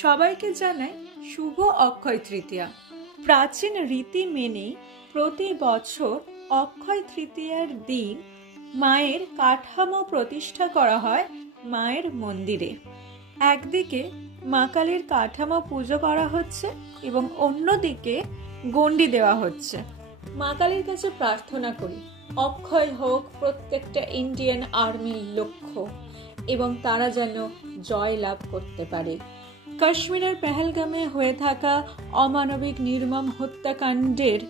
সবাইকে জানাই শুভ অক্ষয় তৃতীয়া। প্রাচীন রীতি মেনে প্রতি বছর অক্ষয় তৃতীয়ার দিন মায়ের কাঠামো প্রতিষ্ঠা করা হয় মায়ের মন্দিরে। একদিকে মা কালীর কাঠামো পুজো করা হচ্ছে এবং অন্যদিকে গণ্ডি দেওয়া হচ্ছে। মা কালীর কাছে প্রার্থনা করি অক্ষয় হোক প্রত্যেকটা ইন্ডিয়ান আর্মির লক্ষ্য এবং তারা যেন জয় লাভ করতে পারে। কাশ্মীরের পেহেলগামে হয়ে থাকা অমানবিক নির্মম হত্যাকাণ্ডের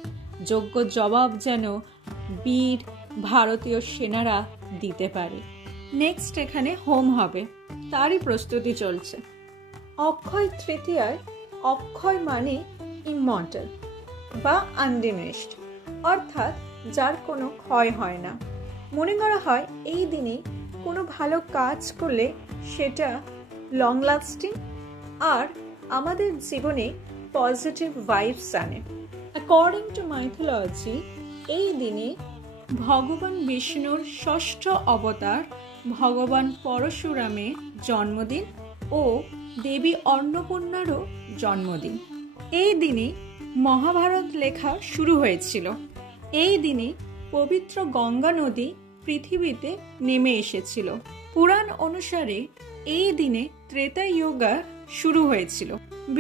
যোগ্য জবাব যেন বীর ভারতীয় সেনারা দিতে পারে। নেক্সট এখানে হোম হবে, তারই প্রস্তুতি চলছে। অক্ষয় তৃতীয়ায় অক্ষয় মানে ইমমর্টাল বা আনডিমিনিশড, অর্থাৎ যার কোনো ক্ষয় হয় না। মনে করা হয় এই দিনে কোনো ভালো কাজ করলে সেটা লং লাস্টিং আর আমাদের জীবনে পজিটিভ ভাইবস আনে। অ্যাকর্ডিং টু মাইথোলজি, এই দিনে ভগবান বিষ্ণুর ষষ্ঠ অবতার ভগবান পরশুরামের জন্মদিন ও দেবী অন্নপূর্ণারও জন্মদিন। এই দিনে মহাভারত লেখা শুরু হয়েছিল। এই দিনে পবিত্র গঙ্গা নদী পৃথিবীতে নেমে এসেছিল। পুরাণ অনুসারে এই দিনে ত্রেতা যুগ শুরু হয়েছিল।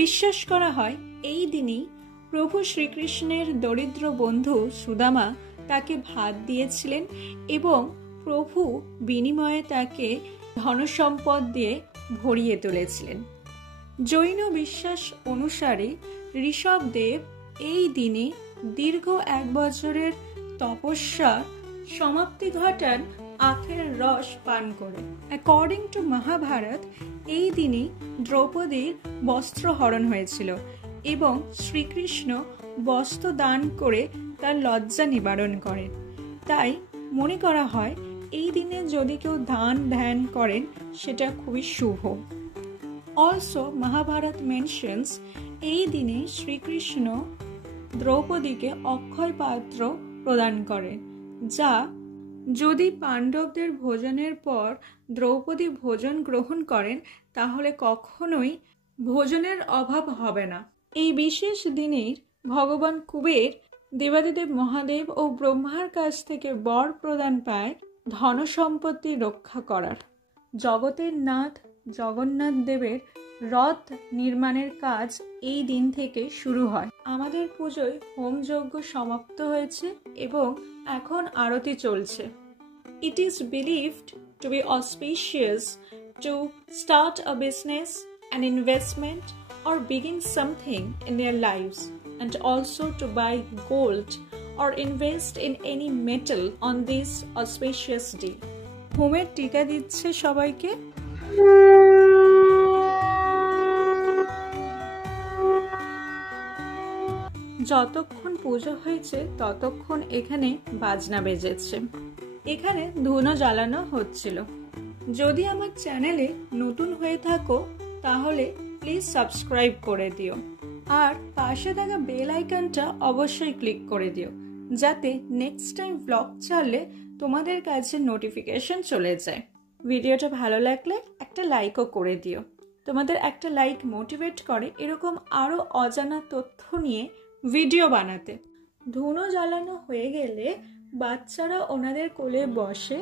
বিশ্বাস করা হয় এই দিনেই প্রভু শ্রীকৃষ্ণের দরিদ্র বন্ধু সুদামা তাকে ভাত দিয়েছিলেন এবং প্রভু বিনিময়ে তাকে ধনসম্পদ দিয়ে ভরিয়ে তুলেছিলেন। জৈন বিশ্বাস অনুসারে ঋষভদেব এই দিনে দীর্ঘ 1 বছরের তপস্যা সমাপ্তি ঘটান আখের রস পান করে। অ্যাকর্ডিং টু মহাভারত, এই দিনে দ্রৌপদীর বস্ত্র হরণ হয়েছিল এবং শ্রীকৃষ্ণ বস্ত্র দান করে তার লজ্জা নিবারণ করেন। তাই মনে করা হয় এই দিনে যদি কেউ দান ধ্যান করেন সেটা খুবই শুভ। অলসো মহাভারত মেনশনস এই দিনে শ্রীকৃষ্ণ দ্রৌপদীকে অক্ষয় পাত্র প্রদান করেন, যা যদি পাণ্ডবদের ভোজনের পর দ্রৌপদী ভোজন গ্রহণ করেন তাহলে কখনোই ভোজনের অভাব হবে না। এই বিশেষ দিনের ভগবান কুবের দেবাদিদেব মহাদেব ও ব্রহ্মার কাছ থেকে বর প্রদান পায় ধন সম্পত্তি রক্ষা করার। জগতের নাথ জগন্নাথ দেবের রথ নির্মাণের কাজ এই দিন থেকে শুরু হয়। আমাদের পুজোয় হোম যজ্ঞ সমাপ্ত হয়েছে এবং এখন আরতি চলছে। It is believed to be auspicious to start a business, an investment, or begin something in their lives, and also to buy gold or invest in any metal on this auspicious day. হোমের টিকা দিচ্ছে সবাইকে। যতক্ষণ পুজো হয়েছে ততক্ষণ এখানে বাজনা বেজেছে। এখানে ধুনো জ্বালানো হচ্ছিল। যদি আমার চ্যানেলে নতুন হয়ে থাকো তাহলে প্লিজ সাবস্ক্রাইব করে দিও আর পাশে থাকা বেল আইকনটা অবশ্যই ক্লিক করে দিও, যাতে নেক্সট টাইম ব্লগ ছাড়লে তোমাদের কাছে নোটিফিকেশন চলে যায়। ভিডিওটা ভালো লাগলে একটা লাইকও করে দিও। তোমাদের একটা লাইক মোটিভেট করে এরকম আরও অজানা তথ্য নিয়ে ভিডিও বানাতে। ধুনো জ্বালানো হয়ে গেলে বাচ্চারা ওনাদের কোলে বসে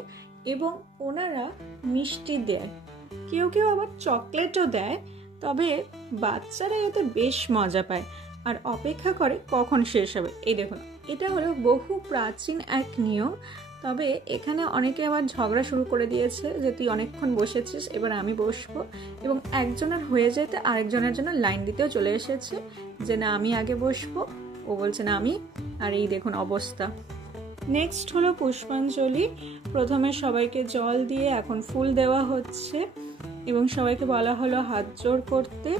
এবং ওনারা মিষ্টি দেয়, কেউ কেউ আবার চকলেটও দেয়। তবে বাচ্চারা এতে বেশ মজা পায় আর অপেক্ষা করে কখন শেষ হবে। এই দেখুন, এটা হলো বহু প্রাচীন এক নিয়ম। তবে এখানে অনেকে আবার ঝগড়া শুরু করে দিয়েছে যে তুই অনেকক্ষণ বসেছিস, এবার আমি বসবো, এবং একজনের হয়ে যেতে আরেকজনের জন্য লাইন দিতেও চলে এসেছে যে না আমি আগে বসবো, ও বলছে না আমি। আর এই দেখুন অবস্থা। নেক্সট হলো পুষ্পাঞ্জলি। প্রথমে সবাইকে জল দিয়ে এখন ফুল দেওয়া হচ্ছে এবং সবাইকে বলা হলো হাত জোড় করতে।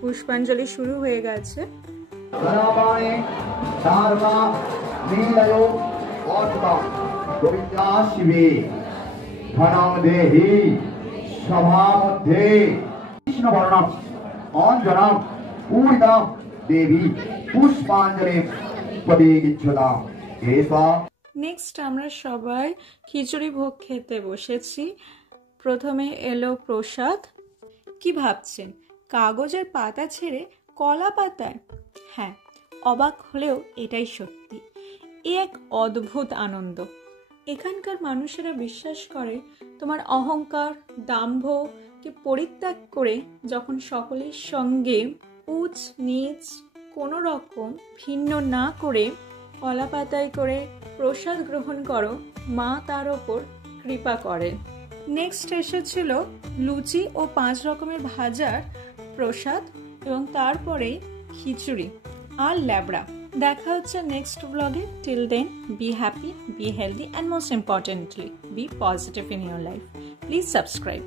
পুষ্পাঞ্জলি শুরু হয়ে গেছে। নেক্সট আমরা সবাই খিচুড়ি ভোগ খেতে বসেছি। প্রথমে এলো প্রসাদ। কি ভাবছেন কাগজের পাতা ছেড়ে কলা পাতায়? হ্যাঁ, অবাক হলেও এটাই সত্যি। এ এক অদ্ভুত আনন্দ। এখানকার মানুষেরা বিশ্বাস করে তোমার অহংকার, দাম্ভকে পরিত্যাগ করে যখন সকলের সঙ্গে উঁচ নিচ কোনো রকম ভিন্ন না করে কলা পাতায় করে প্রসাদ গ্রহণ করো, মা তার ওপর কৃপা করেন। নেক্সট এসেছিল লুচি ও 5 রকমের ভাজার প্রসাদ এবং তারপরে খিচুড়ি আর ল্যাবড়া। দেখা হচ্ছে নেক্সট ব্লগে। Till then, be happy, be healthy, and most importantly be positive in your life. Please subscribe.